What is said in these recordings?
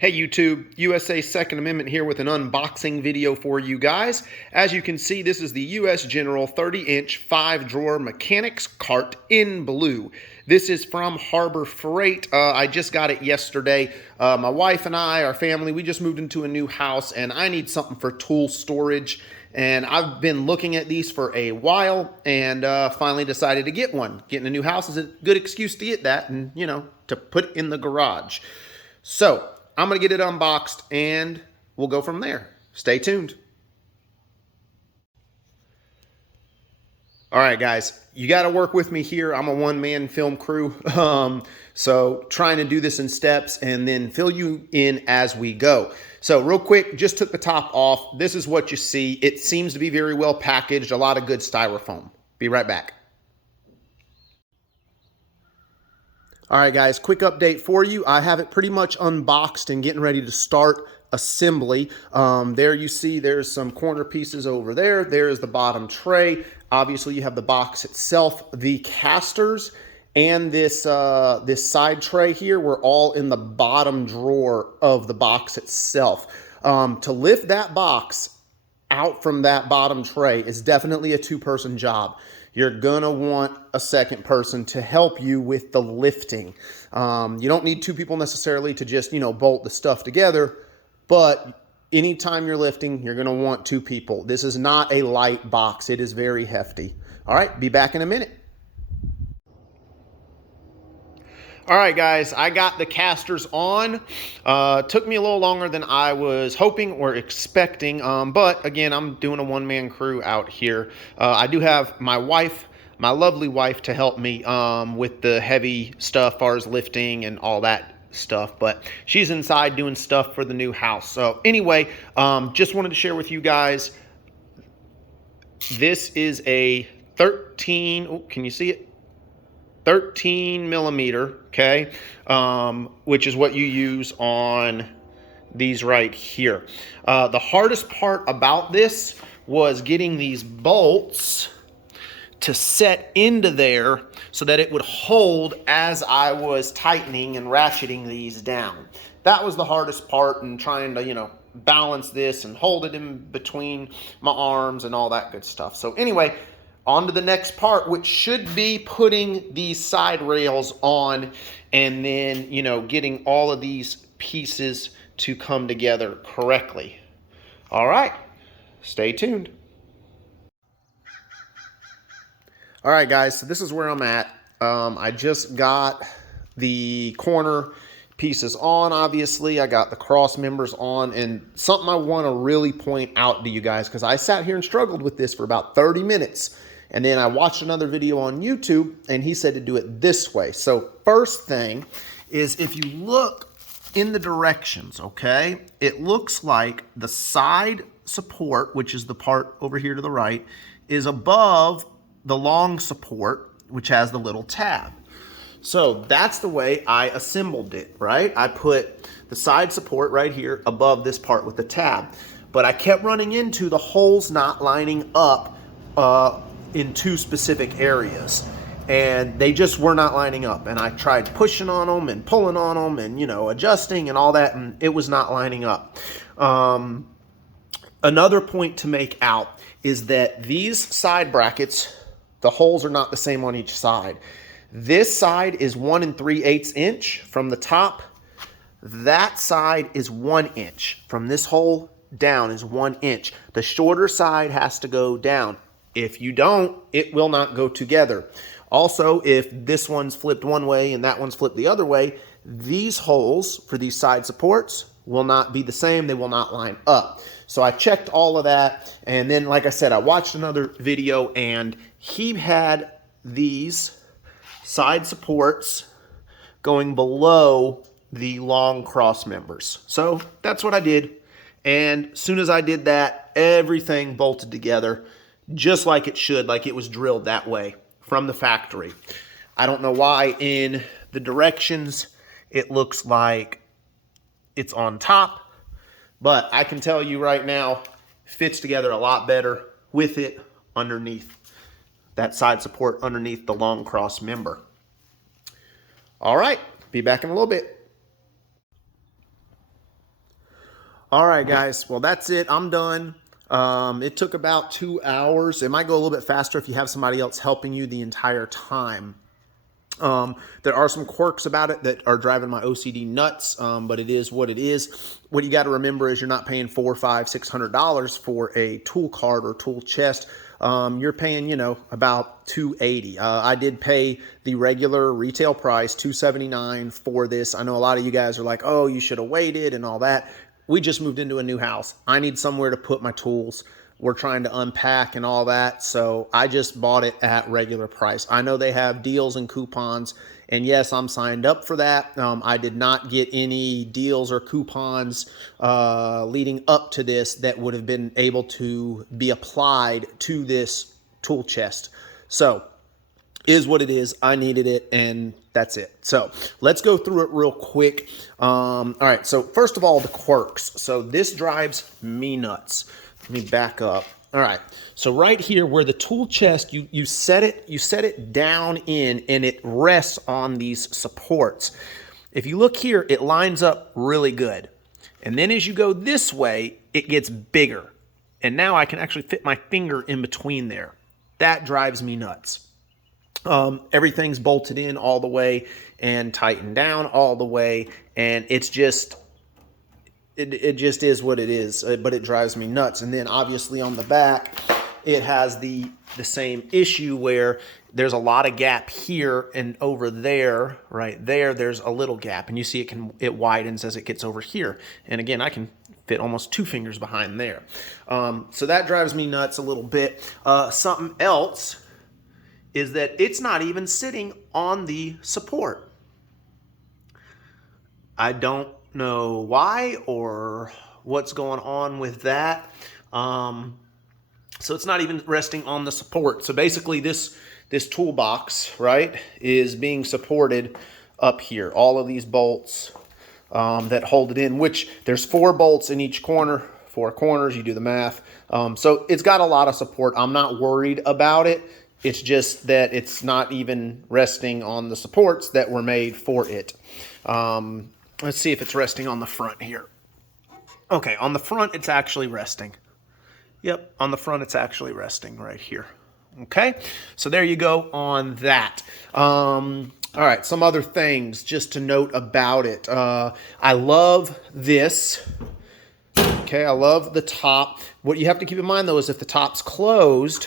Hey YouTube, USA Second Amendment here with an unboxing video for you guys. As you can see, this is the US General 30-inch 5-drawer mechanics cart in blue. This is from Harbor Freight. I just got it yesterday. My wife and I, our family, we just moved into a new house and I need something for tool storage. And I've been looking at these for a while and finally decided to get one. Getting a new house is a good excuse to get that and, you know, to put in the garage. So I'm going to get it unboxed and we'll go from there. Stay tuned. All right, guys, you got to work with me here. I'm a one-man film crew. So trying to do this in steps and then fill you in as we go. So real quick, just took the top off. This is what you see. It seems to be very well packaged. A lot of good styrofoam. Be right back. All right, guys, quick update for you. I have it pretty much unboxed and getting ready to start assembly. There you see there's some corner pieces over there. There's the bottom tray. Obviously, you have the box itself. The casters and this side tray here were all in the bottom drawer of the box itself. To lift that box out from that bottom tray is definitely a two-person job. You're gonna want a second person to help you with the lifting. You don't need two people necessarily to just, you know, bolt the stuff together, but anytime you're lifting, you're gonna want two people. This is not a light box. It is very hefty. All right, be back in a minute. All right, guys, I got the casters on. Took me a little longer than I was hoping or expecting, but again, I'm doing a one-man crew out here. I do have my wife, my lovely wife, to help me with the heavy stuff, as far as lifting and all that stuff, but she's inside doing stuff for the new house. So anyway, just wanted to share with you guys, this is a 13, oh, can you see it? 13 millimeter, okay, which is what you use on these right here. The hardest part about this was getting these bolts to set into there so that it would hold as I was tightening and ratcheting these down. That was the hardest part, and trying to, you know, balance this and hold it in between my arms and all that good stuff. So anyway, on to the next part, which should be putting these side rails on and then, you know, getting all of these pieces to come together correctly. All right, stay tuned. All right, guys, so this is where I'm at. I just got the corner pieces on, obviously. I got the cross members on, and something I want to really point out to you guys, because I sat here and struggled with this for about 30 minutes. And then I watched another video on YouTube, and he said to do it this way. So first thing is, if you look in the directions, okay, it looks like the side support, which is the part over here to the right, is above the long support, which has the little tab. So that's the way I assembled it, right? I put the side support right here above this part with the tab. But I kept running into the holes not lining up in two specific areas, and they just were not lining up. And I tried pushing on them and pulling on them and, you know, adjusting and all that, and it was not lining up. Another point to make out is that these side brackets, the holes are not the same on each side. This side is 1 3/8 inch from the top. That side is 1 inch. From this hole down is 1 inch. The shorter side has to go down. If you don't, it will not go together. Also, if this one's flipped one way and that one's flipped the other way, these holes for these side supports will not be the same. They will not line up. So I checked all of that. And then, like I said, I watched another video, and he had these side supports going below the long cross members. So that's what I did. And as soon as I did that, everything bolted together just like it should, like it was drilled that way from the factory. I don't know why in the directions it looks like it's on top, but I can tell you right now, fits together a lot better with it underneath, that side support underneath the long cross member. All right, be back in a little bit. All right, guys. Well, that's it. I'm done. It took about 2 hours. It might go a little bit faster if you have somebody else helping you the entire time. There are some quirks about it that are driving my OCD nuts, but it is what it is. What you got to remember is you're not paying $400, $500, $600 for a tool cart or tool chest. You're paying, you know, about $280. I did pay the regular retail price, $279 for this. I know a lot of you guys are like, oh, you should have waited and all that. We just moved into a new house. I need somewhere to put my tools. We're trying to unpack and all that, so I just bought it at regular price. I know they have deals and coupons, and yes, I'm signed up for that. I did not get any deals or coupons leading up to this that would have been able to be applied to this tool chest. So, is what it is. I needed it, and that's it. So let's go through it real quick. All right, so first of all, the quirks. So this drives me nuts. Let me back up. All right, so right here where the tool chest, you set it down in, and it rests on these supports. If you look here, it lines up really good. And then as you go this way, it gets bigger. And now I can actually fit my finger in between there. That drives me nuts. Everything's bolted in all the way and tightened down all the way, and it's just it just is what it is, but it drives me nuts. And then obviously on the back it has the same issue where there's a lot of gap here, and over there, right there, there's a little gap, and you see it widens as it gets over here. And again, I can fit almost 2 fingers behind there. So that drives me nuts a little bit. Something else is that it's not even sitting on the support. I don't know why or what's going on with that. So it's not even resting on the support. So basically this toolbox, right, is being supported up here. All of these bolts that hold it in, which there's 4 bolts in each corner, 4 corners, you do the math. So it's got a lot of support. I'm not worried about it. It's just that it's not even resting on the supports that were made for it. Let's see if it's resting on the front here. Okay, on the front, it's actually resting. Yep, on the front, it's actually resting right here. Okay, so there you go on that. All right, some other things just to note about it. I love this. Okay, I love the top. What you have to keep in mind, though, is if the top's closed,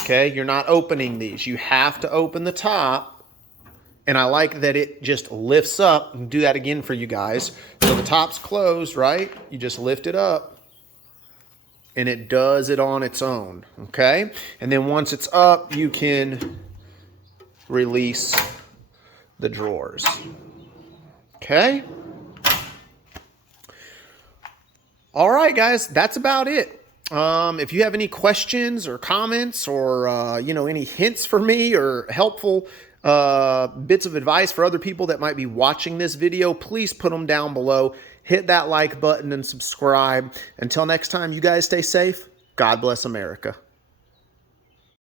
okay, you're not opening these. You have to open the top. And I like that it just lifts up. I'll do that again for you guys. So the top's closed, right? You just lift it up, and it does it on its own, okay? And then once it's up, you can release the drawers, okay? All right, guys, that's about it. If you have any questions or comments or, you know, any hints for me or helpful bits of advice for other people that might be watching this video, please put them down below. Hit that like button and subscribe. Until next time, you guys stay safe. God bless America.